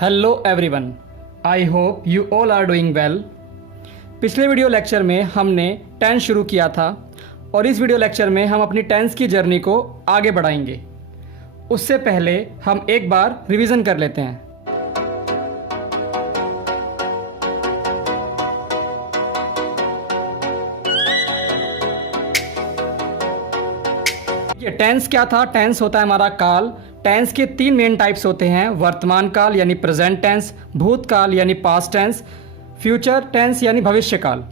Hello everyone, I hope you all are doing well. पिछले video lecture में हमने tense शुरू किया था और इस वीडियो लेक्चर में हम अपनी टेंस की जर्नी को आगे बढ़ाएंगे। उससे पहले हम एक बार रिवीजन कर लेते हैं। ये टेंस क्या था? टेंस होता है हमारा काल। टेंस के तीन मेन टाइप्स होते हैं, वर्तमान काल यानी प्रेजेंट टेंस, भूतकाल यानी पास्ट टेंस, फ्यूचर टेंस यानी भविष्य काल।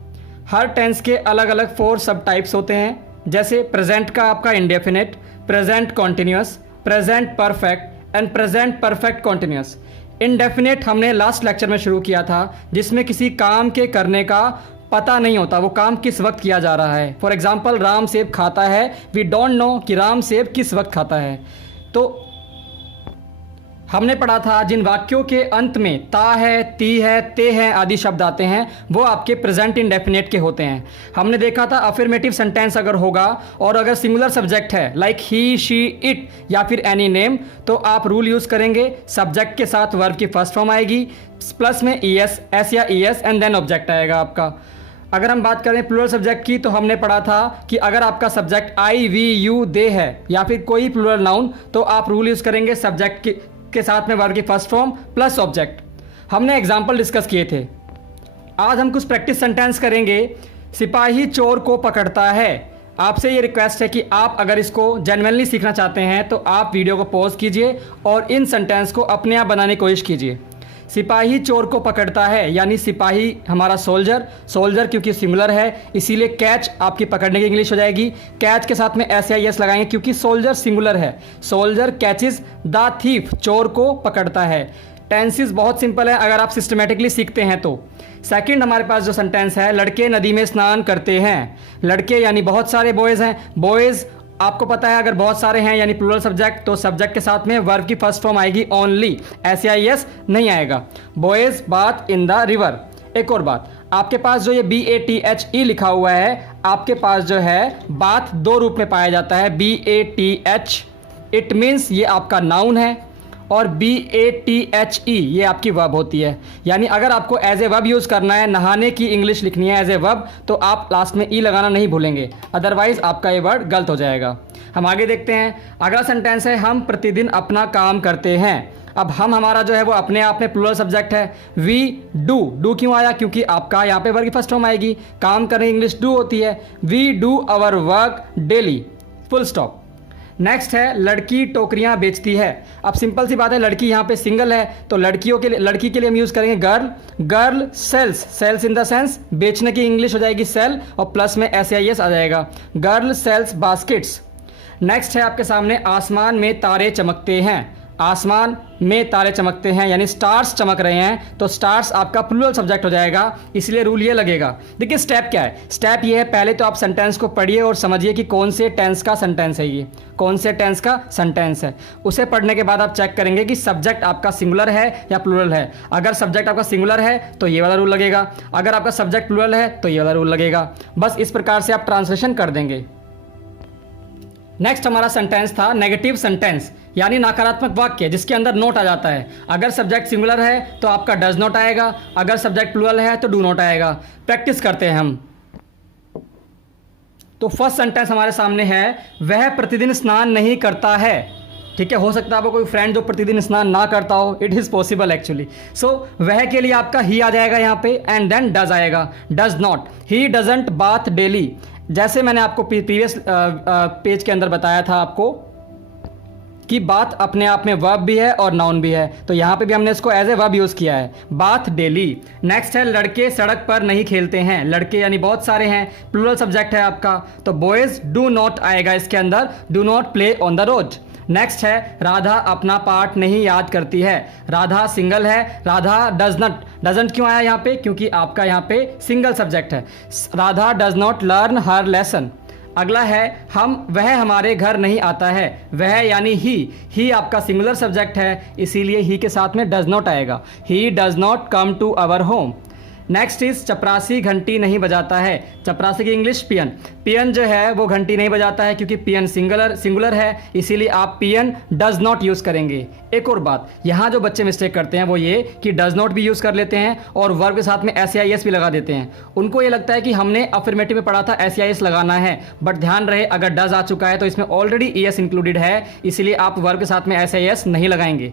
हर टेंस के अलग अलग 4 सब टाइप्स होते हैं, जैसे प्रेजेंट का आपका indefinite, present continuous, present perfect and present perfect continuous. Indefinite हमने लास्ट लेक्चर में शुरू किया था, जिसमें किसी काम के करने का पता नहीं होता, वो काम किस वक्त किया जा रहा है। फॉर एग्जाम्पल, राम सेब खाता है, वी डोंट नो कि राम सेब किस वक्त खाता है। तो हमने पढ़ा था जिन वाक्यों के अंत में ता है, ती है, ते है आदि शब्द आते हैं, वो आपके प्रेजेंट इंडेफिनिट के होते हैं। हमने देखा था अफर्मेटिव सेंटेंस अगर होगा और अगर सिंगुलर सब्जेक्ट है लाइक ही, शी, इट या फिर एनी नेम, तो आप रूल यूज करेंगे, सब्जेक्ट के साथ वर्ब की फर्स्ट फॉर्म आएगी, प्लस में ईएस, एस या ईएस एंड देन ऑब्जेक्ट आएगा आपका। अगर हम बात करें प्लूरल सब्जेक्ट की, तो हमने पढ़ा था कि अगर आपका सब्जेक्ट आई, वी, यू, दे है या फिर कोई प्लूरल नाउन, तो आप रूल यूज करेंगे सब्जेक्ट के साथ में वर्ब की फर्स्ट फॉर्म प्लस ऑब्जेक्ट। हमने एग्जाम्पल डिस्कस किए थे। आज हम कुछ प्रैक्टिस सेंटेंस करेंगे। सिपाही चोर को पकड़ता है। आपसे ये रिक्वेस्ट है कि आप अगर इसको जेन्युइनली सीखना चाहते हैं तो आप वीडियो को पॉज कीजिए और इन सेंटेंस को अपने आप बनाने की कोशिश कीजिए। सिपाही चोर को पकड़ता है यानी सिपाही हमारा सोल्जर, सोल्जर क्योंकि सिंगुलर है इसीलिए कैच आपकी पकड़ने की इंग्लिश हो जाएगी। कैच के साथ में एस या एस लगाएंगे क्योंकि सोल्जर सिंगुलर है। सोल्जर कैचेस द थीफ, चोर को पकड़ता है। टेंसेस बहुत सिंपल है अगर आप सिस्टमेटिकली सीखते हैं तो। सेकंड हमारे पास जो सेंटेंस है, लड़के नदी में स्नान करते हैं। लड़के यानी बहुत सारे बॉयज़ हैं। बॉयज़ आपको पता है अगर बहुत सारे हैं यानी प्लूरल सब्जेक्ट, तो सब्जेक्ट के साथ में वर्ब की फर्स्ट फॉर्म आएगी ओनली, एस या एस नहीं आएगा। Boys bath in the river. एक और बात, आपके पास जो ये BATHE लिखा हुआ है, आपके पास जो है बाथ 2 रूप में पाया जाता है, BATH, इट मीन्स ये आपका नाउन है, और BATHE ये आपकी वर्ब होती है। यानी अगर आपको एज ए वर्ब यूज़ करना है, नहाने की इंग्लिश लिखनी है एज ए वर्ब, तो आप लास्ट में ई लगाना नहीं भूलेंगे, अदरवाइज आपका ये वर्ड गलत हो जाएगा। हम आगे देखते हैं। अगला सेंटेंस है, हम प्रतिदिन अपना काम करते हैं। अब हम हमारा जो है वो अपने आप में प्लूरल सब्जेक्ट है। वी डू क्यों आया? क्योंकि आपका यहाँ पे वर्ब की फर्स्ट फॉर्म आएगी। काम करने की इंग्लिश डू होती है। We do our work daily, full stop. Next है, लड़की टोकरियां बेचती है। अब सिंपल सी बात है, लड़की यहाँ पे सिंगल है तो लड़की के लिए हम यूज करेंगे girl. Girl sells, sells in the sense बेचने की इंग्लिश हो जाएगी सेल और प्लस में SIS आ जाएगा। Girl sales baskets. नेक्स्ट है आपके सामने, आसमान में तारे चमकते हैं। आसमान में तारे चमकते हैं यानी स्टार्स चमक रहे हैं, तो स्टार्स आपका प्लूरल सब्जेक्ट हो जाएगा, इसलिए रूल ये लगेगा। देखिए स्टेप क्या है, स्टेप ये है, पहले तो आप सेंटेंस को पढ़िए और समझिए कि कौन से टेंस का सेंटेंस है, ये कौन से टेंस का सेंटेंस है। उसे पढ़ने के बाद आप चेक करेंगे कि सब्जेक्ट आपका सिंगुलर है या प्लूरल है। अगर सब्जेक्ट आपका सिंगुलर है तो ये वाला रूल लगेगा, अगर आपका सब्जेक्ट प्लूरल है तो ये वाला रूल लगेगा। बस इस प्रकार से आप ट्रांसलेशन कर देंगे। नेक्स्ट हमारा सेंटेंस था नेगेटिव सेंटेंस यानी नकारात्मक वाक्य जिसके अंदर नोट आ जाता है। अगर सब्जेक्ट सिंगुलर है तो आपका डज नॉट आएगा, अगर सब्जेक्ट प्लूरल है तो डू नॉट आएगा। प्रैक्टिस करते हैं हम। तो फर्स्ट सेंटेंस हमारे सामने है, वह प्रतिदिन स्नान नहीं करता है। ठीक है, हो सकता है आपको कोई फ्रेंड जो प्रतिदिन स्नान ना करता हो, इट इज पॉसिबल एक्चुअली। सो वह के लिए आपका ही आ जाएगा यहाँ पे एंड देन डज आएगा। Does not, he doesn't bath daily. जैसे मैंने आपको प्रीवियस पेज के अंदर बताया था आपको कि बात अपने आप में वर्ब भी है और नाउन भी है, तो यहाँ पे भी हमने इसको एज ए वर्ब यूज़ किया है, बाथ डेली। नेक्स्ट है, लड़के सड़क पर नहीं खेलते हैं। लड़के यानी बहुत सारे हैं, प्लूरल सब्जेक्ट है आपका, तो बॉयज डू नॉट आएगा इसके अंदर, do not play on the road. Next है, राधा अपना पाठ नहीं याद करती है। राधा सिंगल है, राधा डजंट क्यों आया यहाँ पे? क्योंकि आपका यहाँ पे सिंगल सब्जेक्ट है। Radha does not learn her lesson. अगला है, वह हमारे घर नहीं आता है। वह यानी ही आपका सिंगुलर सब्जेक्ट है, इसीलिए ही के साथ में डज नॉट आएगा। He does not come to our home. Next is चपरासी घंटी नहीं बजाता है। चपरासी की इंग्लिश पियन। पियन जो है वो घंटी नहीं बजाता है क्योंकि पियन सिंगुलर है, इसीलिए आप पियन डज नॉट यूज करेंगे। एक और बात, यहाँ जो बच्चे मिस्टेक करते हैं वो ये कि डज नॉट भी यूज कर लेते हैं और वर्ब के साथ में SAIS भी लगा देते हैं। उनको ये लगता है कि हमने अफर्मेटिव में पढ़ा था SAIS लगाना है, बट ध्यान रहे अगर डज आ चुका है तो इसमें ऑलरेडी ES इंक्लूडेड है, इसीलिए आप वर्ब के साथ में SAIS नहीं लगाएंगे।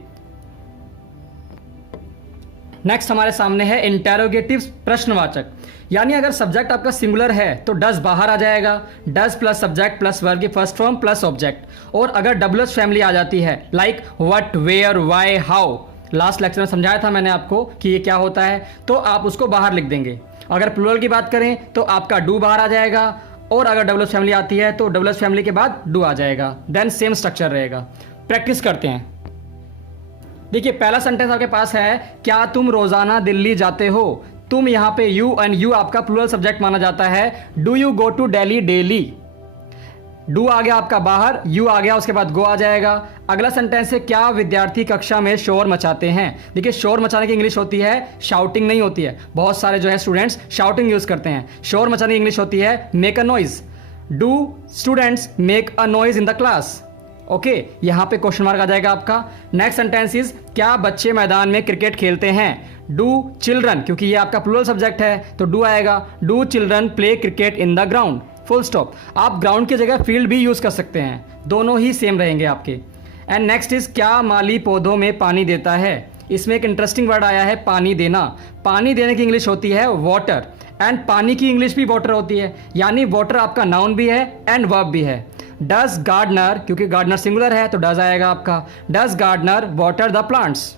नेक्स्ट हमारे सामने है इंटेरोगेटिव प्रश्नवाचक, यानी अगर सब्जेक्ट आपका सिंगुलर है तो डज बाहर आ जाएगा, does plus subject plus verb की फर्स्ट फॉर्म प्लस ऑब्जेक्ट। और अगर डबलएच फैमिली आ जाती है like what, where, why, how, last lecture में समझाया था मैंने आपको कि ये क्या होता है, तो आप उसको बाहर लिख देंगे। अगर प्लूरल की बात करें तो आपका डू बाहर आ जाएगा, और अगर डबलएच फैमिली आती है तो डबलएच फैमिली के बाद डू आ जाएगा, देन सेम स्ट्रक्चर रहेगा। प्रैक्टिस करते हैं। देखिए पहला सेंटेंस आपके पास है, क्या तुम रोजाना दिल्ली जाते हो। तुम यहाँ पे यू एंड यू आपका प्लूरल सब्जेक्ट माना जाता है। Do you go to Delhi daily. Do आ गया आपका बाहर, यू आ गया, उसके बाद गो आ जाएगा। अगला सेंटेंस है, क्या विद्यार्थी कक्षा में शोर मचाते हैं। देखिए शोर मचाने की इंग्लिश होती है, शाउटिंग नहीं होती है। बहुत सारे जो है स्टूडेंट्स शाउटिंग यूज करते हैं। शोर मचाने की इंग्लिश होती है make a noise. Do students make a noise in the class. Okay, यहाँ पे क्वेश्चन मार्क आ जाएगा आपका। नेक्स्ट सेंटेंस इज, क्या बच्चे मैदान में क्रिकेट खेलते हैं। डू चिल्ड्रन, क्योंकि ये आपका प्लूरल सब्जेक्ट है तो डू आएगा। Do children play cricket in the ground, full stop. आप ग्राउंड की जगह फील्ड भी यूज कर सकते हैं, दोनों ही सेम रहेंगे आपके। एंड नेक्स्ट इज, क्या माली पौधों में पानी देता है। इसमें एक इंटरेस्टिंग वर्ड आया है, पानी देना। पानी देने की इंग्लिश होती है वाटर, एंड पानी की इंग्लिश भी वाटर होती है, यानी वाटर आपका नाउन भी है एंड वर्ब भी है। डज गार्डनर, क्योंकि गार्डनर सिंगुलर है तो डज आएगा आपका। Does gardener water the plants.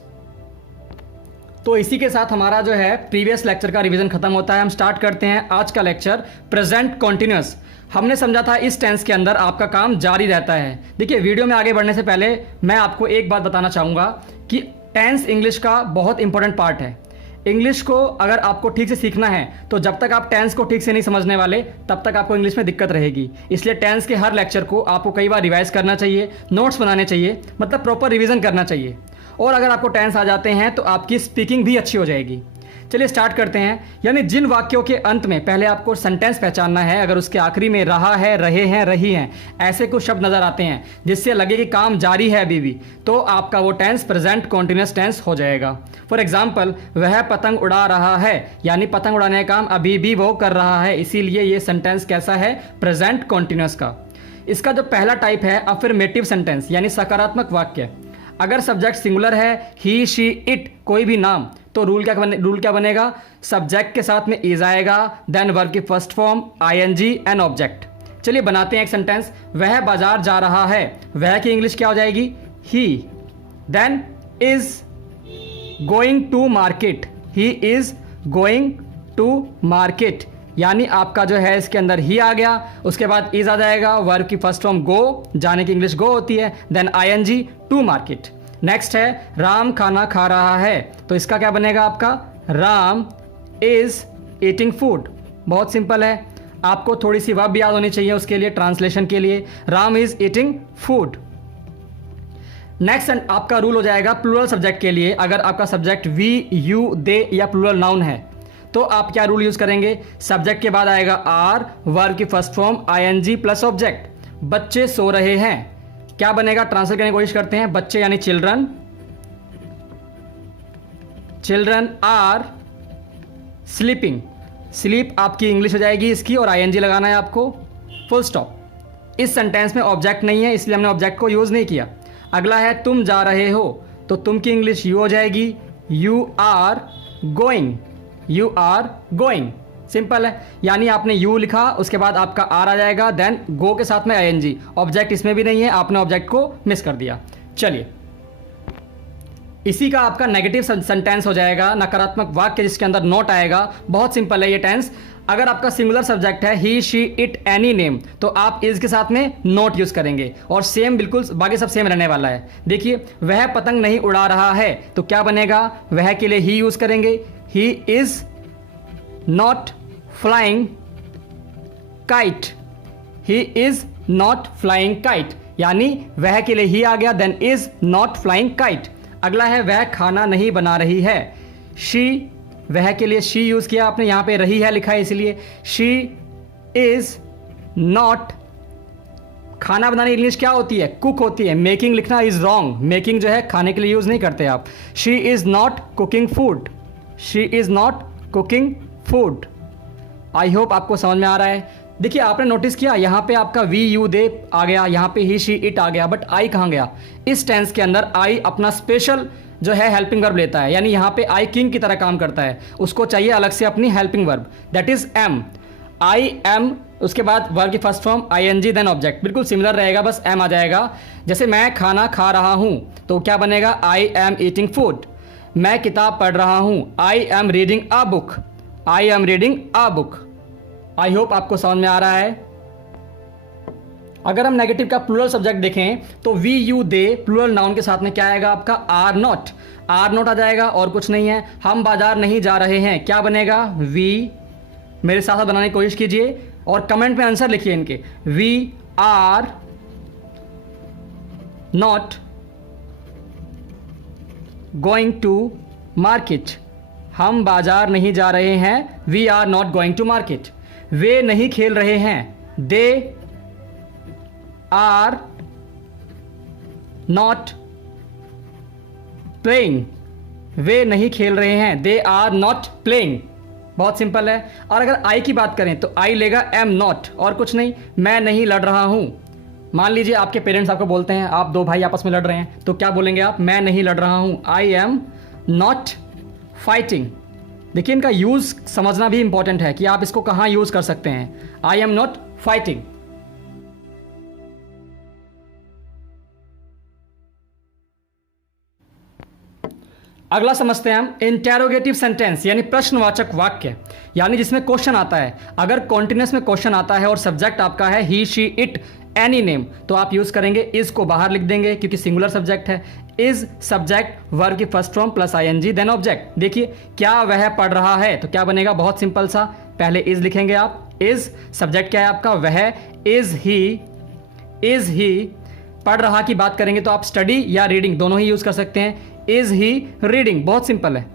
तो इसी के साथ हमारा जो है प्रीवियस लेक्चर का रिवीजन खत्म होता है। हम स्टार्ट करते हैं आज का लेक्चर, प्रेजेंट कॉन्टिन्यूअस। हमने समझा था इस टेंस के अंदर आपका काम जारी रहता है। देखिए वीडियो में आगे बढ़ने से पहले मैं आपको एक बात बताना चाहूँगा कि टेंस इंग्लिश का बहुत इंपॉर्टेंट पार्ट है। इंग्लिश को अगर आपको ठीक से सीखना है तो जब तक आप टेंस को ठीक से नहीं समझने वाले तब तक आपको इंग्लिश में दिक्कत रहेगी। इसलिए टेंस के हर लेक्चर को आपको कई बार रिवाइज करना चाहिए, नोट्स बनाने चाहिए, मतलब प्रॉपर रिवीजन करना चाहिए। और अगर आपको टेंस आ जाते हैं तो आपकी स्पीकिंग भी अच्छी हो जाएगी। चलिए स्टार्ट करते हैं। यानी जिन वाक्यों के अंत में पहले आपको सेंटेंस पहचानना है, अगर उसके आखिरी में रहा है, रहे हैं, रही हैं, ऐसे कुछ शब्द नजर आते हैं जिससे लगे कि काम जारी है अभी भी, तो आपका वो टेंस प्रेजेंट कॉन्टिन्यूअस टेंस हो जाएगा। फॉर एग्जाम्पल, वह पतंग उड़ा रहा है, यानी पतंग उड़ाने का काम अभी भी वो कर रहा है, इसीलिए ये सेंटेंस कैसा है, प्रेजेंट कॉन्टिन्यूअस का। इसका जो पहला टाइप है अफर्मेटिव सेंटेंस, यानी सकारात्मक वाक्य। अगर सब्जेक्ट सिंगुलर है, ही, शी, इट, कोई भी नाम, तो रूल क्या बनेगा, सब्जेक्ट के साथ में इज आएगा, देन वर्ब की first form ING and object. चलिए बनाते हैं एक सेंटेंस। वह बाजार जा रहा है, वह की इंग्लिश क्या हो जाएगी, he. Then is going to market, he is going to market, यानी आपका जो है इसके अंदर ही आ गया, उसके बाद इज आ जाएगा, वर्ब की फर्स्ट फॉर्म गो, जाने की इंग्लिश गो होती है, then ING to market. Next है राम खाना खा रहा है, तो इसका क्या बनेगा आपका, राम इज ईटिंग फूड। बहुत सिंपल है, आपको थोड़ी सी वर्ब भी याद होनी चाहिए उसके लिए, ट्रांसलेशन के लिए। Ram is eating food. Next आपका रूल हो जाएगा प्लूरल सब्जेक्ट के लिए। अगर आपका सब्जेक्ट वी, यू, दे या प्लूरल नाउन है तो आप क्या रूल यूज करेंगे, सब्जेक्ट के बाद आएगा आर, वर्ब की first form ING plus object. बच्चे सो रहे हैं, क्या बनेगा, ट्रांसलेट करने की कोशिश करते हैं, बच्चे यानी children, children are sleeping. Sleep आपकी इंग्लिश हो जाएगी इसकी, और ING लगाना है आपको, फुल स्टॉप। इस सेंटेंस में ऑब्जेक्ट नहीं है इसलिए हमने ऑब्जेक्ट को यूज नहीं किया। अगला है तुम जा रहे हो, तो तुम की इंग्लिश यू हो जाएगी, you are going, you are going. Simple है, यानी आपने यू लिखा, उसके बाद आपका आर आ जाएगा, देन गो के साथ में ING। ऑब्जेक्ट इसमें भी नहीं है, आपने ऑब्जेक्ट को मिस कर दिया। चलिए इसी का आपका नेगेटिव सेंटेंस हो जाएगा, नकारात्मक वाक्य जिसके अंदर नॉट आएगा। बहुत सिंपल है ये टेंस। अगर आपका सिंगुलर सब्जेक्ट है ही, शी, इट, एनी नेम, तो आप इज के साथ में नॉट यूज करेंगे, और सेम बिल्कुल बाकी सब सेम रहने वाला है। देखिए वह पतंग नहीं उड़ा रहा है, तो क्या बनेगा, वह के लिए ही यूज करेंगे, he is not flying kite, he is not flying kite, यानी वह के लिए ही आ गया, then is not flying kite. अगला है वह खाना नहीं बना रही है, शी वह के लिए शी यूज़ किया आपने, यहाँ पे रही है लिखा है इसलिए। शी इज़ नॉट, खाना बनाने इंग्लिश क्या होती है? कुक होती है। मेकिंग लिखना इज़ रॉन्ग, मेकिंग जो है खाने के लिए यूज़ नहीं करते आप। She is not cooking food, she is not cooking food. I hope आपको समझ में आ रहा है। देखिए आपने नोटिस किया यहाँ पे आपका वी यू दे आ गया, यहाँ पे ही शी इट आ गया, बट आई कहाँ गया? इस टेंस के अंदर आई अपना स्पेशल जो है हेल्पिंग वर्ब लेता है, यानी यहाँ पे आई किंग की तरह काम करता है, उसको चाहिए अलग से अपनी helping verb, that is am. I am, उसके बाद वर्ब की first form ING then object, बिल्कुल सिमिलर रहेगा, बस एम आ जाएगा। जैसे मैं खाना खा रहा हूँ तो क्या बनेगा? I am eating food. मैं किताब पढ़ रहा हूँ, I am reading a book, I am reading a book. I hope आपको समझ में आ रहा है। अगर हम नेगेटिव का प्लूरल सब्जेक्ट देखें तो we you they plural noun के साथ में क्या आएगा आपका? आर नॉट, आर नॉट आ जाएगा और कुछ नहीं है। हम बाजार नहीं जा रहे हैं, क्या बनेगा? वी। मेरे साथ साथ बनाने की कोशिश कीजिए और कमेंट में आंसर लिखिए इनके। We are not going to market, हम बाजार नहीं जा रहे हैं, we are not going to market. वे नहीं खेल रहे हैं, दे आर नॉट प्लेइंग, वे नहीं खेल रहे हैं, दे आर नॉट प्लेइंग। बहुत सिंपल है। और अगर आई की बात करें तो आई लेगा एम नॉट और कुछ नहीं। मैं नहीं लड़ रहा हूं, मान लीजिए आपके पेरेंट्स आपको बोलते हैं आप दो भाई आपस में लड़ रहे हैं, तो क्या बोलेंगे आप? मैं नहीं लड़ रहा हूं, आई एम नॉट फाइटिंग। देखिए इनका यूज समझना भी इंपॉर्टेंट है कि आप इसको कहां यूज कर सकते हैं। I am not fighting. अगला समझते हैं हम इंटेरोगेटिव सेंटेंस, यानी प्रश्नवाचक वाक्य, यानी जिसमें क्वेश्चन आता है। अगर कॉन्टिन्यूस में क्वेश्चन आता है और सब्जेक्ट आपका है ही शी इट एनी नेम, तो आप यूज करेंगे इज को बाहर लिख देंगे क्योंकि सिंगुलर सब्जेक्ट है। इज सब्जेक्ट, वर्ब की first form plus ING then object. देखिए क्या वह पढ़ रहा है, तो क्या बनेगा? बहुत सिंपल सा, पहले इज लिखेंगे आप। इज सब्जेक्ट क्या है आपका? वह। इज ही पढ़ रहा की बात करेंगे तो आप स्टडी या रीडिंग दोनों ही यूज कर सकते हैं। इज ही रीडिंग, बहुत सिंपल है,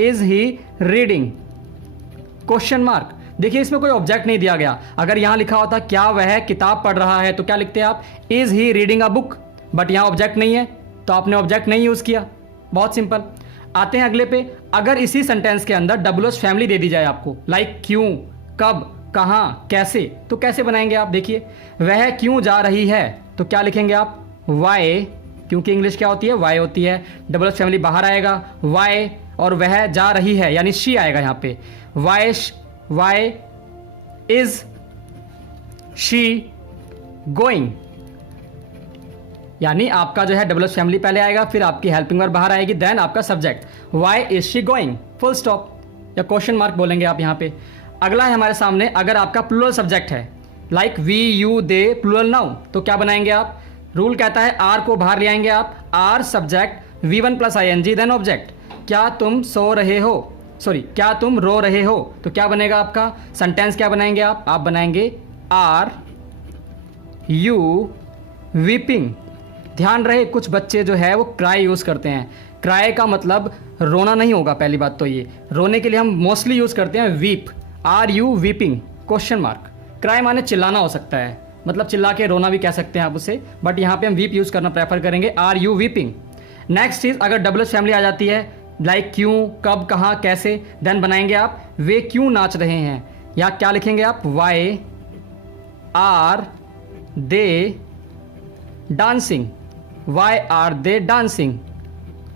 is he reading question mark. देखिए इसमें कोई ऑब्जेक्ट नहीं दिया गया। अगर यहां लिखा होता क्या वह किताब पढ़ रहा है, तो क्या लिखते हैं आप? Is he reading a book, but यहां ऑब्जेक्ट नहीं है तो आपने ऑब्जेक्ट नहीं यूज किया। बहुत सिंपल। आते हैं अगले पे। अगर इसी सेंटेंस के अंदर WH फैमिली दे दी जाए आपको, लाइक क्यों, कब, कहां, कैसे, तो कैसे बनाएंगे आप? देखिए वह क्यों जा रही है, तो क्या लिखेंगे आप? वाई, क्योंकि इंग्लिश क्या होती है? वाई होती है। WH फैमिली बाहर आएगा, वाई, और वह जा रही है यानी शी आएगा यहाँ पे। वाई इज शी गोइंग, यानी आपका जो है WH फैमिली पहले आएगा, फिर आपकी हेल्पिंग वर्ब बाहर आएगी, देन आपका subject. Why is she going, full stop या क्वेश्चन मार्क बोलेंगे आप यहाँ पे। अगला है हमारे सामने, अगर आपका प्लूरल सब्जेक्ट है like we you they plural noun, तो क्या बनाएंगे आप? रूल कहता है आर को बाहर ले आएंगे आप। Are subject, V1 plus ING then object. क्या तुम सो रहे हो, सॉरी क्या तुम रो रहे हो, तो क्या बनेगा आपका? सेंटेंस क्या बनाएंगे आप बनाएंगे आर यू वीपिंग। ध्यान रहे कुछ बच्चे जो है वो क्राई यूज करते हैं। क्राई का मतलब रोना नहीं होगा, पहली बात तो ये। रोने के लिए हम मोस्टली यूज करते हैं weep. Are you weeping question mark. Cry माने चिल्लाना हो सकता है, मतलब चिल्ला के रोना भी कह सकते हैं आप उसे, बट यहाँ पे हम वीप यूज करना प्रेफर करेंगे। Are you weeping. नेक्स्ट चीज, अगर WH फैमिली आ जाती है लाइक क्यों, कब, कहाँ, कैसे, देन बनाएंगे आप वे क्यों नाच रहे हैं, या क्या लिखेंगे आप? Why are they dancing, why are they dancing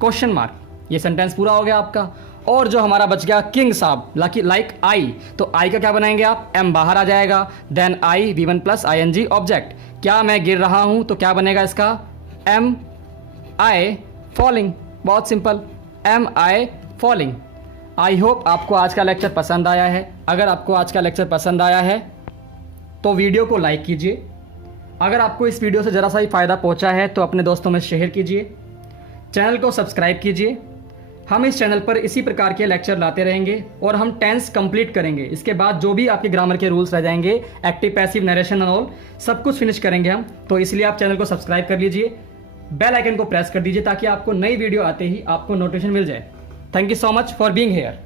question mark. ये सेंटेंस पूरा हो गया आपका। और जो हमारा बच गया किंग साहब, लाइक आई, तो आई का क्या बनाएंगे आप? एम बाहर आ जाएगा, then I V1 plus ING object. क्या मैं गिर रहा हूं, तो क्या बनेगा इसका? Am I falling. बहुत simple, am I falling. I hope आपको आज का लेक्चर पसंद आया है। अगर आपको आज का लेक्चर पसंद आया है तो वीडियो को लाइक कीजिए। अगर आपको इस वीडियो से ज़रा सा ही फ़ायदा पहुंचा है तो अपने दोस्तों में शेयर कीजिए। चैनल को सब्सक्राइब कीजिए। हम इस चैनल पर इसी प्रकार के लेक्चर लाते रहेंगे और हम टेंस कंप्लीट करेंगे। इसके बाद जो भी आपके ग्रामर के रूल्स रह जाएंगे, active passive narration and all, सब कुछ फिनिश करेंगे हम। तो इसलिए आप चैनल को सब्सक्राइब कर लीजिए, बेल आइकन को प्रेस कर दीजिए ताकि आपको नई वीडियो आते ही आपको नोटिफिकेशन मिल जाए। Thank you so much for being here.